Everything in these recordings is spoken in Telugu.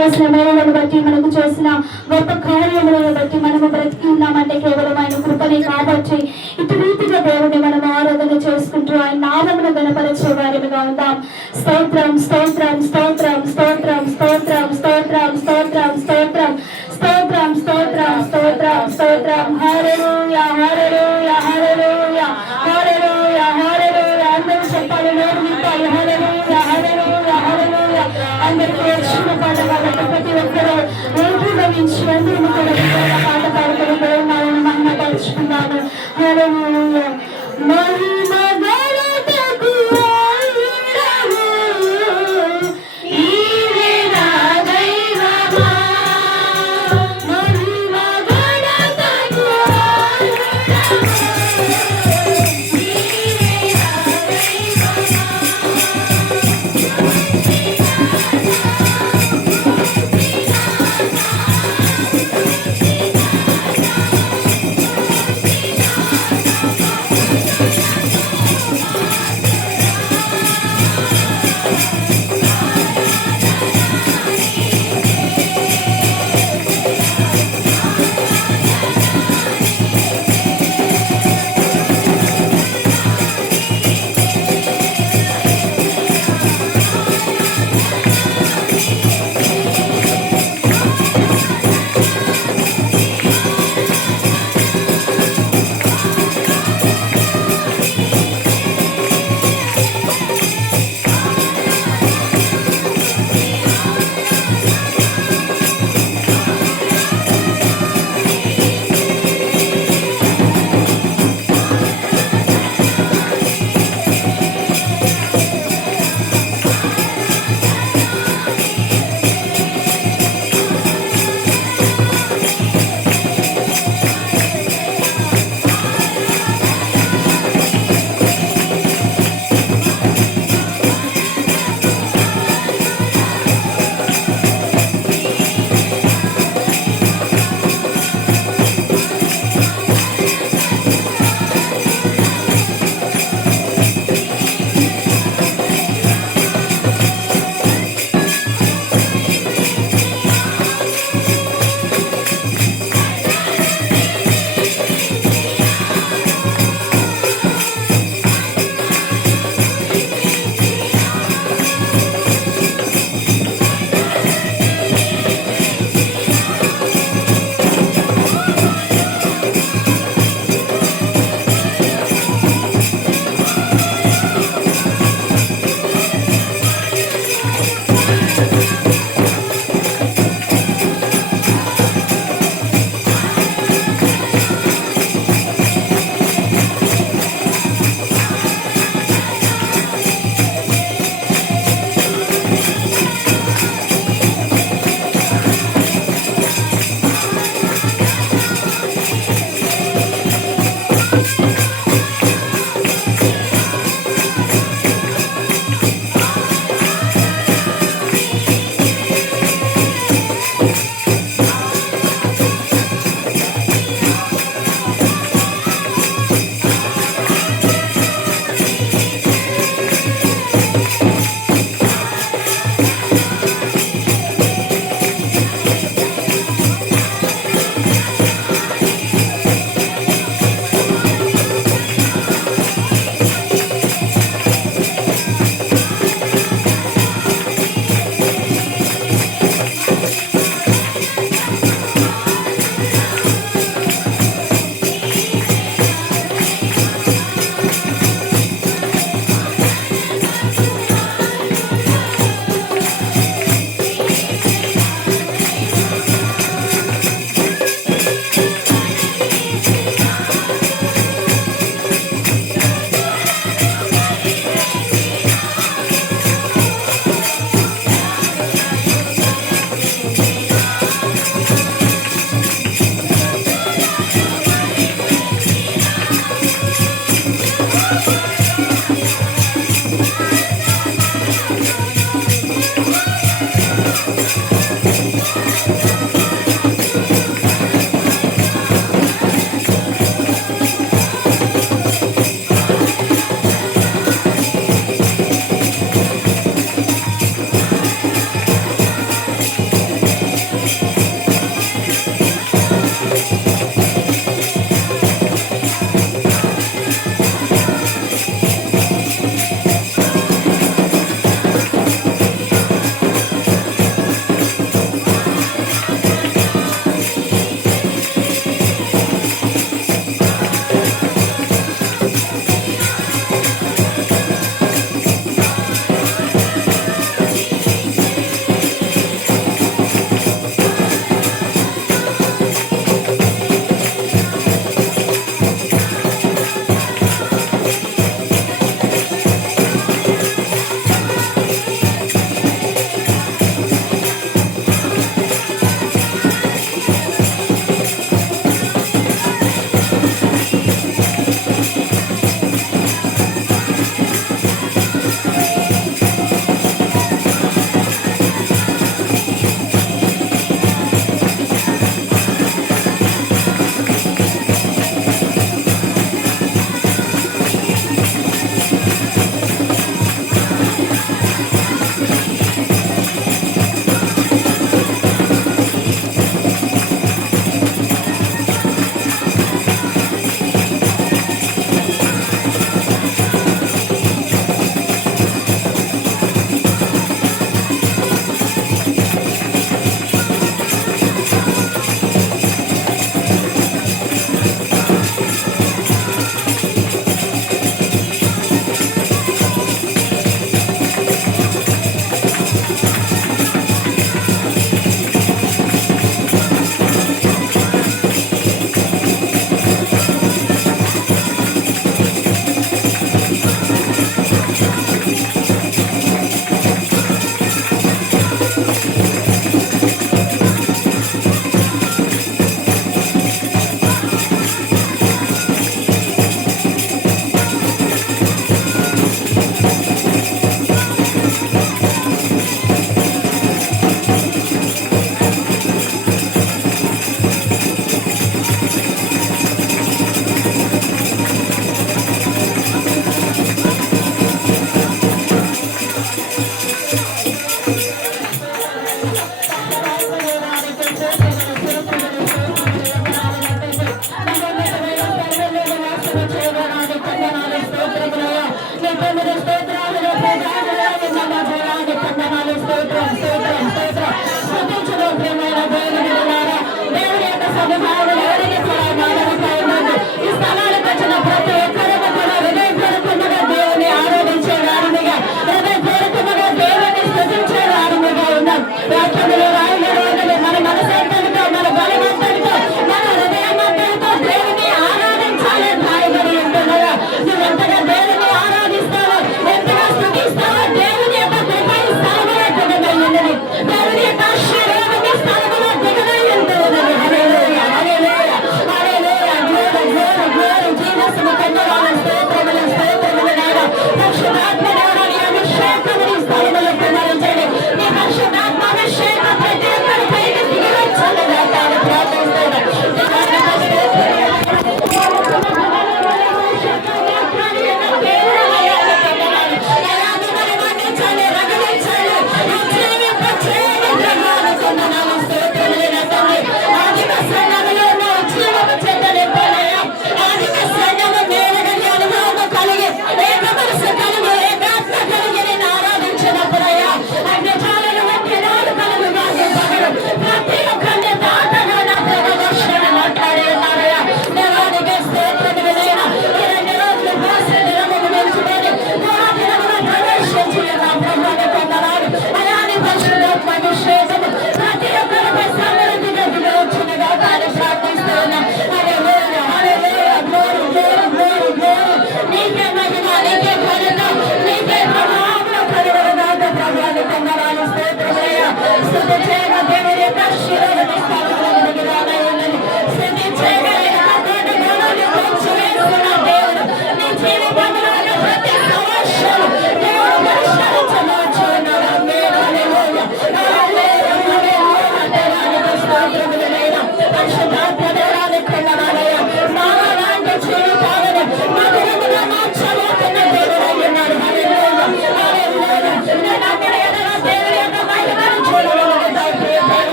చేసిన మేలులను బట్టి, మనకు చేసిన గొప్ప కార్యములను బట్టి మనము బ్రతికి ఉన్నామంటే కేవలం ఆయన కృపనే కాబట్టి ఇటు రీతిగా దేవుని మనం ఆరాధన చేసుకుంటూ ఆయన నామమును గణపరిచే వారిగా ఉందాం. స్తోత్రం స్తోత్రం స్తోత్రం స్తోత్రం స్తోత్రం స్తోత్రం స్తోత్రం స్తోత్రం స్తోత్రం స్తోత్రం స్తోత్రం స్తోత్రం. హల్లెలూయా హల్లెలూయా హల్లెలూయా హల్లెలూయా హల్లెలూయా. అందరూ చెప్పాలి, నోరు విప్పాలి. హల్లెలూయా హల్లెలూయా హల్లెలూయా. అందరికీ వచ్చిన పాట కాబట్టి ప్రతి ఒక్కరూ ఏకీభవించి అందరూ కూడా పాట పాడుకొని దేవుని మహిమపరుచుకున్నాను. హల్లెలూయా. మహిమ గణతకు ఆయుడవు నీవే నా దైవమా. మహిమ గణతకు ఆయుడవు నీవే నా దైవమా.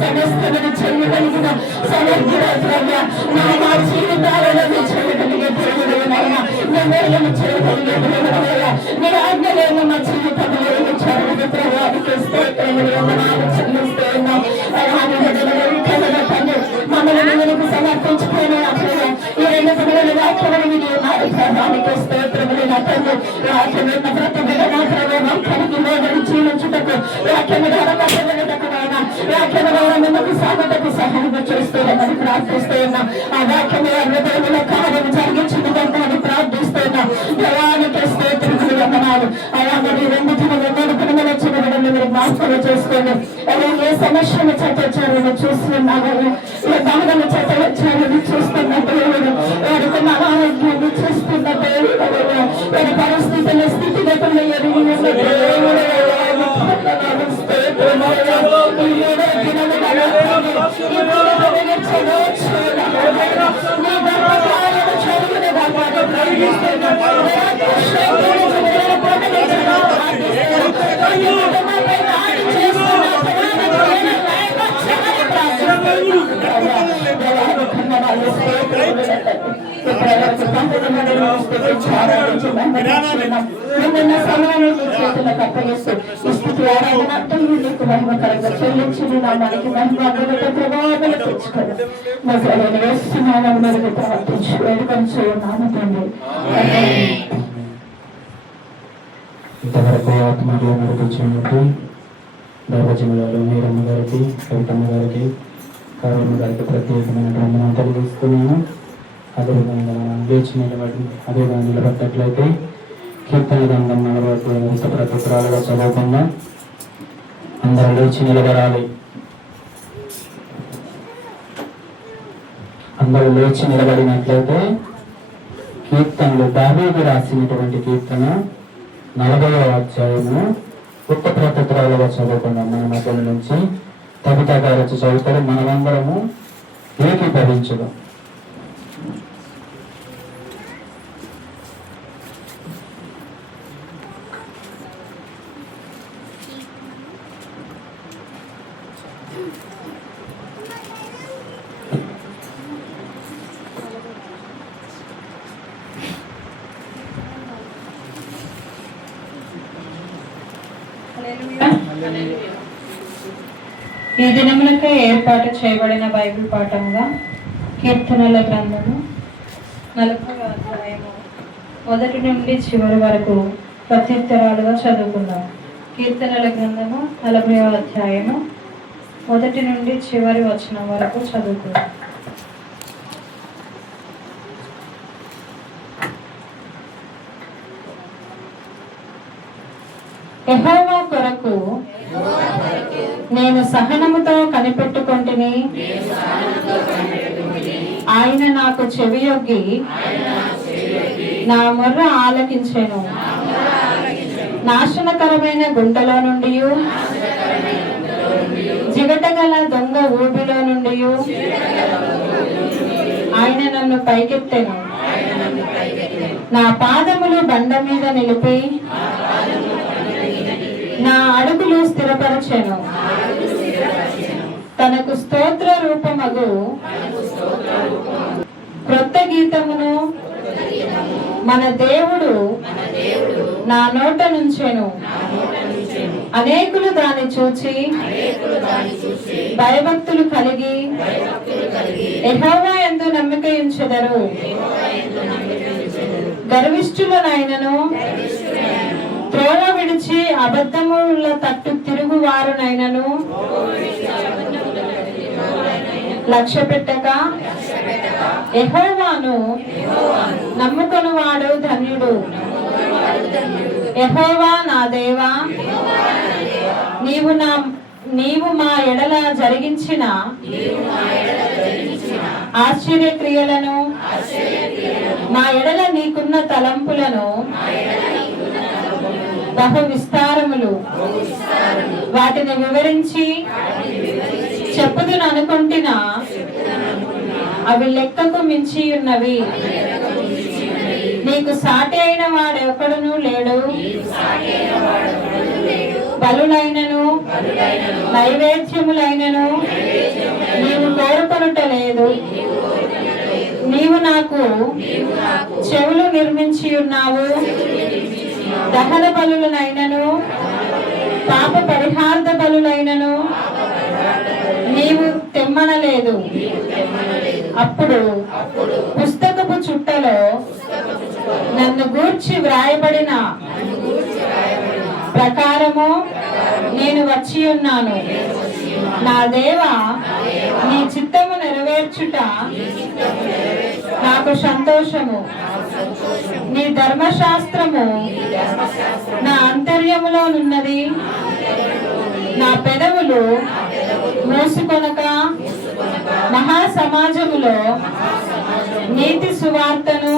సమస్తమైన చేయగలిగిన సమర్థుడయ్యా, మా జీవితాలలో చేయగలిగే దేవుడైనా నిర్ణయం చేయగలిగే దేవుడయ్యా, నీ ఆజ్ఞలను మా జీవితంలో చదువుతువారికి చెల్లిస్తూ ఉన్నాం. మమ్మల్ని నీకు సమర్పించుకునే ఈ 2 దినాల వాక్యములు వినియోగానికి స్తోత్రములు తండ్రి. వాక్యమున్న ప్రతి బిడ్డ మాత్రమే వాక్యానికి లోబడి జీవించుటకు వాక్యము ద్వారా కట్టబడుటకునైనా వాక్యము ద్వారా మిమ్మల్ని సాగుటకు సహాయం చేస్తున్నామని ప్రార్థిస్తూ ఉన్నాం. ఆ వాక్యము హృదయంలో కార్యం జరిగించుకుంటామని ప్రార్థిస్తూ ఉన్నాం. దేవానికి స్తోత్రములు వందనాలు. అలా మీరు 2 దినములు 3 దినములు వచ్చిన బిడ్డలు మీరు జ్ఞాపకం చేసుకోండి. అలా ఏ సమస్యను చర్చించారని చూస్తున్నాము, ఏ బాధను చర్చించారని చూస్తున్న దేవుడు, వాడుకున్న ఆరోగ్యాన్ని చూస్తున్న దేవుడు, వారి పరిస్థితుల స్థితిగతులు ఎరిగి ఉన్న దేవుడు. చెల్లించి మనకి మహిమ ప్రభావం తెచ్చుకోండి. ప్రార్థించు వేడుకొంచు నామతండి. ఇంతవరకు ఆత్మలో నడిపించినట్టు దర్వజములలో నీరమ్మ గారికి, కవితమ్మ గారికి, కరుణ గారికి ప్రత్యేకమైన వందనం తెలియజేస్తున్నాను. అదేవిధంగా మనం లేచి నిలబడి అదేవిధంగా నిలబడ్డట్లయితే కీర్తన గ్రంథం 40 ప్రతిపురాలుగా చదవకుండా అందరూ లేచి నిలబడాలి. అందరూ లేచి నిలబడినట్లయితే కీర్తనలు దావీదు రాసినటువంటి కీర్తన 40వ అధ్యాయము ఉత్త ప్రతిపురాలుగా చదవకుండా మన మధ్య నుంచి కవిత గారు చదువుతారు. మనమందరము ఏకీభవించడం. ఈ దినములకే ఏర్పాటు చేయబడిన బైబిల్ పాఠంగా కీర్తనల గ్రంథము 40వ అధ్యాయము 1 నుండి చివరి వరకు ప్రత్యుత్తరాలుగా చదువుకుందాం. కీర్తనల గ్రంథము 40వ అధ్యాయము 1 నుండి చివరి వచనం వరకు చదువుకుందాం. యెహోవా కొరకు నేను సహనముతో కనిపెట్టుకొంటిని, ఆయన నాకు చెవియొగ్గి నా మొర్ర ఆలకించెను. నాశనకరమైన గుంటలో నుండి, జిగటగల దొంగ ఊబిలో నుండి ఆయన నన్ను పైకెత్తెను. నా పాదములు బండ మీద నిలిపి నా అడుగులు స్థిరపరచెను. తనకు స్తోత్ర రూపమగు క్రొత్త గీతమును మన దేవుడు నా నోట నుంచెను. అనేకులు దాన్ని చూచి భయభక్తులు కలిగి యెహోవా యందు నమ్మిక ఉంచెదరు. గర్విష్ఠులనైనను త్రోవ విడిచి అబద్ధముల తట్టు తిరుగువారునైనను లక్ష్య పెట్టక యెహోవాను నమ్ముకొనువాడు ధన్యుడు. యెహోవా నా దేవా, నీవు మా ఎడల జరిగించిన ఆశ్చర్య క్రియలను, మా ఎడల నీకున్న తలంపులను బహు విస్తారములు, వాటిని వివరించి చెప్పుదును అనుకుంటున్నా, అవి లెక్కకు మించి ఉన్నవి. నీకు సాటి అయిన వాడెక్కడును లేడు. బలులైనను నైవేద్యములైనను నీవు కోరుకొనుట లేదు. నీవు నాకు చెవులు నిర్మించి ఉన్నావు. దహన బలులనైనను పాప పరిహార్థ బలులైనను నీవు తెమ్మనలేదు. అప్పుడు పుస్తకపు చుట్టలో నన్ను గూర్చి వ్రాయబడిన ప్రకారము నేను వచ్చి ఉన్నాను. నా దేవా, నీ చిత్తము నెరవేర్చుట నాకు సంతోషము. నీ ధర్మశాస్త్రము నా అంతర్యములోనున్నది. నా పెదవులు మోసుకొనక మహాసమాజములో నీతి సువార్తను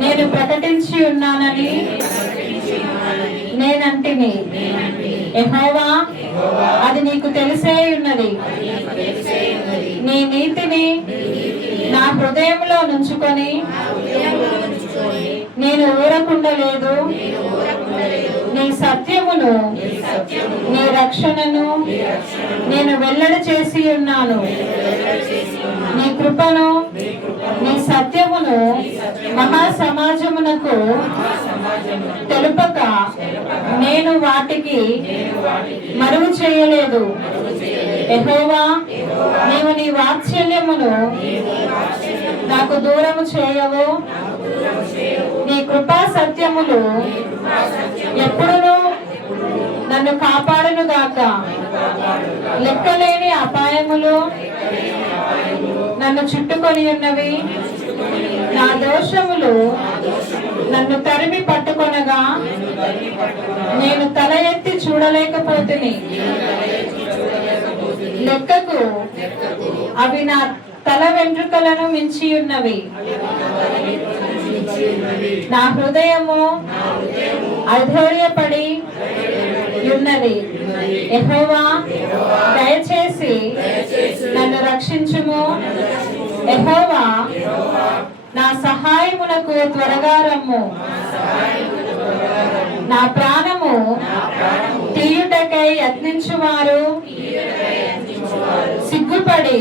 నేను ప్రకటించి ఉన్నానని నేనంటిని. యెహోవా, అది నీకు తెలిసే ఉన్నది. నీ నీతిని నా హృదయంలో నుంచుకొని నేను ఊరకుండలేదు. నీ సత్యమును నీ రక్షణను నేను వెల్లడి చేసి ఉన్నాను. నీ కృపను నీ సత్యమును మహాసమాజమునకు తెలుపక నేను వాటికి మరువు చేయలేదు. యెహోవా, నీవు నీ వాత్సల్యమును నాకు దూరము చేయవు. నీ కృపా సత్యములు ఎప్పుడును నన్ను కాపాడును గాక. లెక్కలేని అపాయములు నన్ను చుట్టుకొని ఉన్నవి. నా దోషములు నన్ను తరిమి పట్టుకొనగా నేను తల ఎత్తి చూడలేకపోతుని. లెక్కకు అవి నా తల వెంట్రుకలను మించి ఉన్నవి. నా హృదయము అధైర్యపడి ఉన్నది. యెహోవా, దయచేసి నన్ను రక్షించుము. యెహోవా, నా సహాయమునకు త్వరగా రమ్ము. నా ప్రాణము తీయుటకై యత్నించువారు సిగ్గుపడి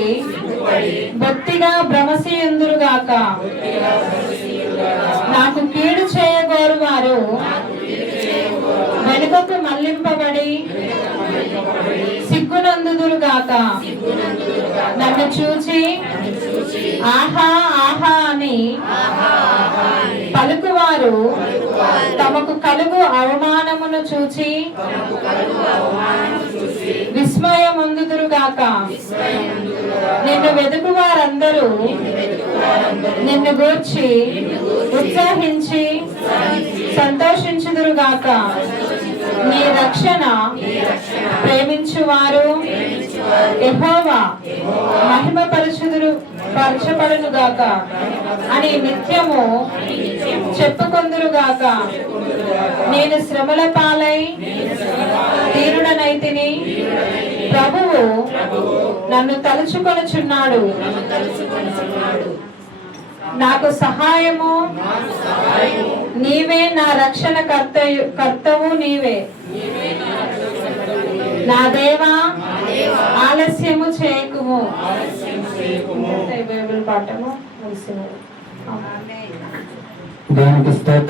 బొత్తిగా భ్రమసియుందురుగాక. నాకు కీడు చేయగోరు వారు వెనుకకు మళ్లింపబడి సిగ్గునందుదురుగాక. నన్ను చూచి ఆహా ఆహా అని పలుకువారు తమకు కలుగు అవమానమును చూచి విస్మయముందుదురుగాక. నిన్ను వెతుకు వారందరూ నిన్ను గూర్చి ఉత్సాహించి సంతోషించుదురుగాక. నీ రక్షణ ప్రేమించువారు యెహోవా పరచబడునుగాక అని నిత్యము చెప్పుకొందురుగాక. నేను శ్రమల పాలై తీరుడనైతిని. ప్రభువు నన్ను తలుచుకొనుచున్నాడు. నాకు సహాయము నీవే. నా రక్షణ కర్తవు నీవే. నా దేవా, ఆలస్యము చేయకుము. బైబిల్ పాఠము ముగిసినది. దేవునికి స్తోత్రం.